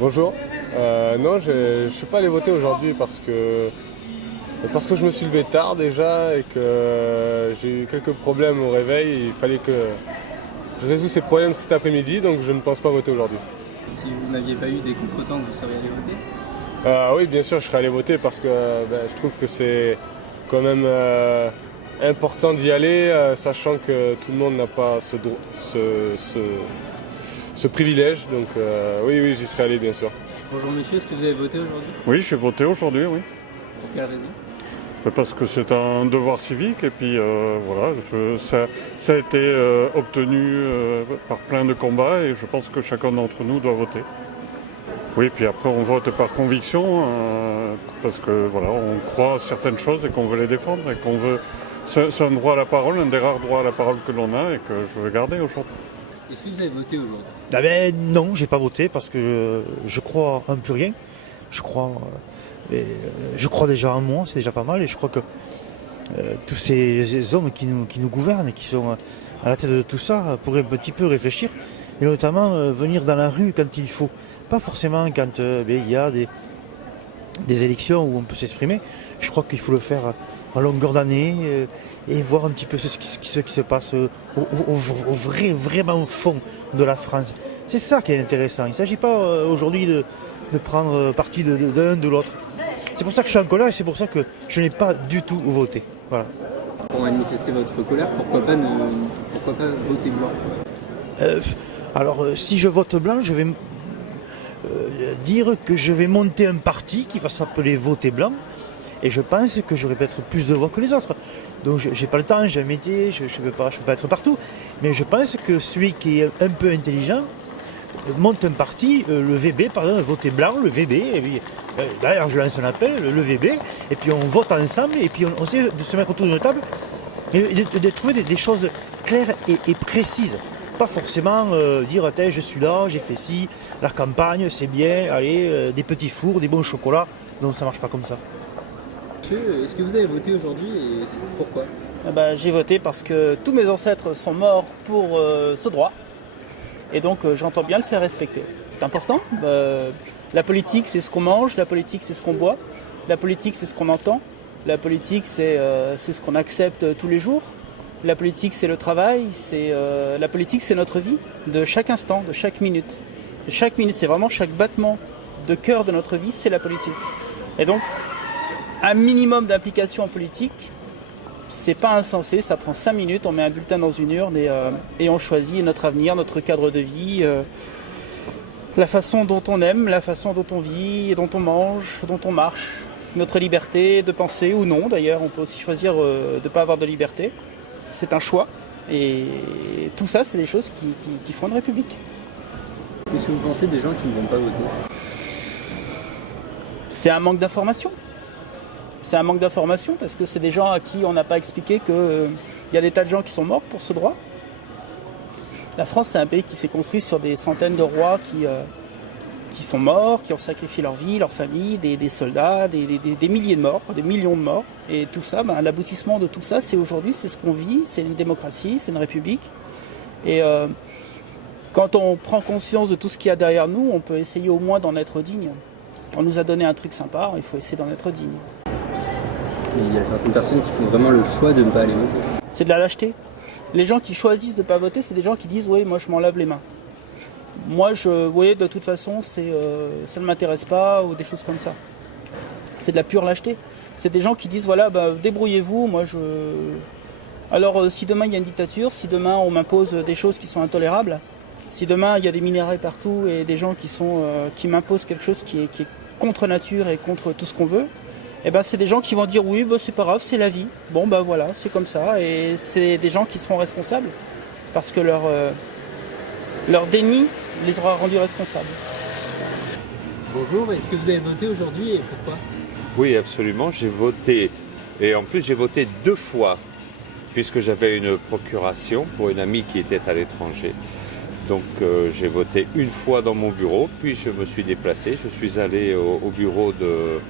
Bonjour. Non, je ne suis pas allé voter aujourd'hui parce que je me suis levé tard déjà et que j'ai eu quelques problèmes au réveil. Et il fallait que je résoudre ces problèmes cet après-midi, donc je ne pense pas voter aujourd'hui. Si vous n'aviez pas eu des contretemps, vous seriez allé voter? Oui, bien sûr, je serais allé voter parce que je trouve que c'est quand même important d'y aller, sachant que tout le monde n'a pas ce privilège. Donc oui, j'y serais allé, bien sûr. Bonjour monsieur, est-ce que vous avez voté aujourd'hui? Oui, j'ai voté aujourd'hui, oui. Pour quelle raison? Parce que c'est un devoir civique et puis voilà, ça a été obtenu par plein de combats et je pense que chacun d'entre nous doit voter. Oui, puis après on vote par conviction parce que voilà, on croit à certaines choses et qu'on veut les défendre et qu'on veut. C'est un droit à la parole, un des rares droits à la parole que l'on a et que je veux garder aujourd'hui. Est-ce que vous avez voté aujourd'hui? Non, j'ai pas voté parce que je crois en plus rien. Je crois déjà en moi, c'est déjà pas mal. Et je crois que tous ces hommes qui nous gouvernent et qui sont à la tête de tout ça pourraient un petit peu réfléchir et notamment venir dans la rue quand il faut. Pas forcément quand il y a des élections où on peut s'exprimer. Je crois qu'il faut le faire en longueur d'année et voir un petit peu ce qui se passe vraiment au fond de la France. C'est ça qui est intéressant. Il ne s'agit pas aujourd'hui de prendre parti de l'un de l'autre. C'est pour ça que je suis en colère et c'est pour ça que je n'ai pas du tout voté. Voilà. Pour manifester votre colère, pourquoi pas voter blanc? Si je vote blanc, je vais dire que je vais monter un parti qui va s'appeler Voter Blanc et je pense que j'aurai peut-être plus de voix que les autres. Donc j'ai pas le temps, j'ai un métier, je ne peux pas être partout. Mais je pense que celui qui est un peu intelligent monte un parti, le VB, pardon, Voter Blanc, le VB, et puis, d'ailleurs je lance un appel, le VB, et puis on vote ensemble, et puis on essaie de se mettre autour d'une table et de trouver des choses claires et précises. Pas forcément dire je suis là, j'ai fait ci, la campagne c'est bien, allez, des petits fours, des bons chocolats. Non, ça marche pas comme ça. Monsieur, est-ce que vous avez voté aujourd'hui et pourquoi? J'ai voté parce que tous mes ancêtres sont morts pour ce droit. Et donc j'entends bien le faire respecter. C'est important. La politique c'est ce qu'on mange, la politique c'est ce qu'on boit, la politique c'est ce qu'on entend, la politique c'est ce qu'on accepte tous les jours. La politique, c'est le travail, la politique, c'est notre vie, de chaque instant, de chaque minute. De chaque minute, c'est vraiment chaque battement de cœur de notre vie, c'est la politique. Et donc, un minimum d'implication en politique, c'est pas insensé, ça prend 5 minutes, on met un bulletin dans une urne et on choisit notre avenir, notre cadre de vie, la façon dont on aime, la façon dont on vit, dont on mange, dont on marche, notre liberté de penser ou non. D'ailleurs, on peut aussi choisir de ne pas avoir de liberté. C'est un choix et tout ça c'est des choses qui font une république. Qu'est-ce que vous pensez des gens qui ne vont pas voter? C'est un manque d'information. C'est un manque d'information parce que c'est des gens à qui on n'a pas expliqué qu'il y a des tas de gens qui sont morts pour ce droit. La France c'est un pays qui s'est construit sur des centaines de rois qui sont morts, qui ont sacrifié leur vie, leur famille, des soldats, des milliers de morts, des millions de morts. Et tout ça, l'aboutissement de tout ça, c'est aujourd'hui, c'est ce qu'on vit, c'est une démocratie, c'est une république. Et quand on prend conscience de tout ce qu'il y a derrière nous, on peut essayer au moins d'en être digne. On nous a donné un truc sympa, il faut essayer d'en être digne. Il y a certaines personnes qui font vraiment le choix de ne pas aller voter. C'est de la lâcheté. Les gens qui choisissent de ne pas voter, c'est des gens qui disent « oui, moi je m'en lave les mains ». Moi, de toute façon, ça ne m'intéresse pas, ou des choses comme ça. C'est de la pure lâcheté. C'est des gens qui disent, débrouillez-vous, Alors, si demain il y a une dictature, si demain on m'impose des choses qui sont intolérables, si demain il y a des minerais partout et des gens qui m'imposent quelque chose qui est contre nature et contre tout ce qu'on veut, c'est des gens qui vont dire, oui, c'est pas grave, c'est la vie. Bon, voilà, c'est comme ça. Et c'est des gens qui seront responsables parce que leur déni les aura rendus responsables. Bonjour, est-ce que vous avez voté aujourd'hui et pourquoi? Oui, absolument, j'ai voté. Et en plus, j'ai voté 2 fois, puisque j'avais une procuration pour une amie qui était à l'étranger. Donc j'ai voté une fois dans mon bureau, puis je me suis déplacé, je suis allé au bureau de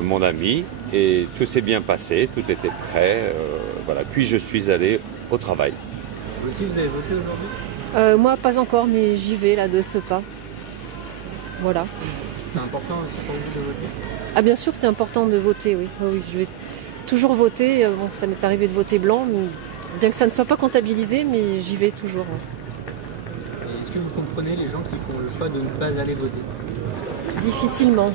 mon ami et tout s'est bien passé, tout était prêt. Puis je suis allé au travail. Vous aussi, vous avez voté aujourd'hui? Moi, pas encore, mais j'y vais là de ce pas. Voilà. C'est important aussi pour vous de voter? Ah bien sûr c'est important de voter, oui. Ah oui, je vais toujours voter. Bon, ça m'est arrivé de voter blanc, mais bien que ça ne soit pas comptabilisé, mais j'y vais toujours. Et est-ce que vous comprenez les gens qui font le choix de ne pas aller voter? Difficilement.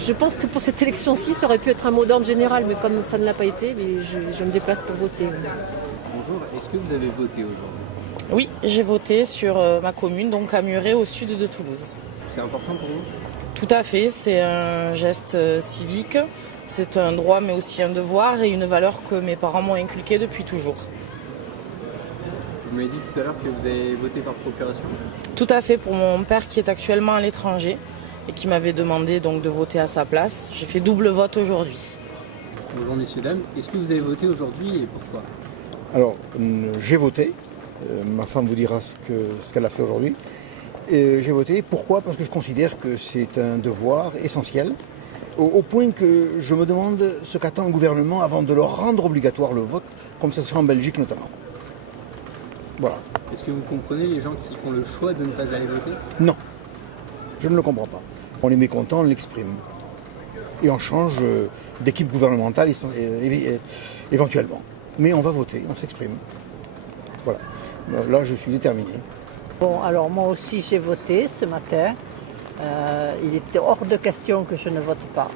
Je pense que pour cette élection-ci, ça aurait pu être un mot d'ordre général, mais comme ça ne l'a pas été, mais je me déplace pour voter. Bonjour, est-ce que vous avez voté aujourd'hui? Oui, j'ai voté sur ma commune, donc à Muret, au sud de Toulouse. C'est important pour vous? Tout à fait, c'est un geste civique, c'est un droit mais aussi un devoir et une valeur que mes parents m'ont inculquée depuis toujours. Vous m'avez dit tout à l'heure que vous avez voté par procuration? Tout à fait, pour mon père qui est actuellement à l'étranger et qui m'avait demandé donc de voter à sa place. J'ai fait double vote aujourd'hui. Bonjour messieurs, dames, est-ce que vous avez voté aujourd'hui et pourquoi? Alors, j'ai voté. Ma femme vous dira ce qu'elle a fait aujourd'hui. J'ai voté. Pourquoi? Parce que je considère que c'est un devoir essentiel, au point que je me demande ce qu'attend le gouvernement avant de leur rendre obligatoire le vote, comme ça se fait en Belgique notamment. Voilà. Est-ce que vous comprenez les gens qui font le choix de ne pas aller voter? Non, je ne le comprends pas. On est mécontent, on l'exprime. Et on change d'équipe gouvernementale éventuellement. Mais on va voter, on s'exprime. Voilà. Là, je suis déterminé. Bon, alors moi aussi j'ai voté ce matin. Il était hors de question que je ne vote pas.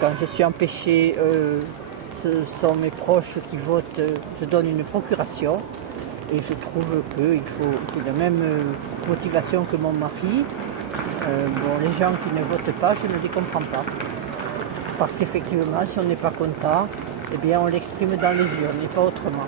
Quand je suis empêchée, ce sont mes proches qui votent. Je donne une procuration et je trouve que j'ai la même motivation que mon mari. Les gens qui ne votent pas, je ne les comprends pas. Parce qu'effectivement, si on n'est pas content, eh bien on l'exprime dans les urnes et pas autrement.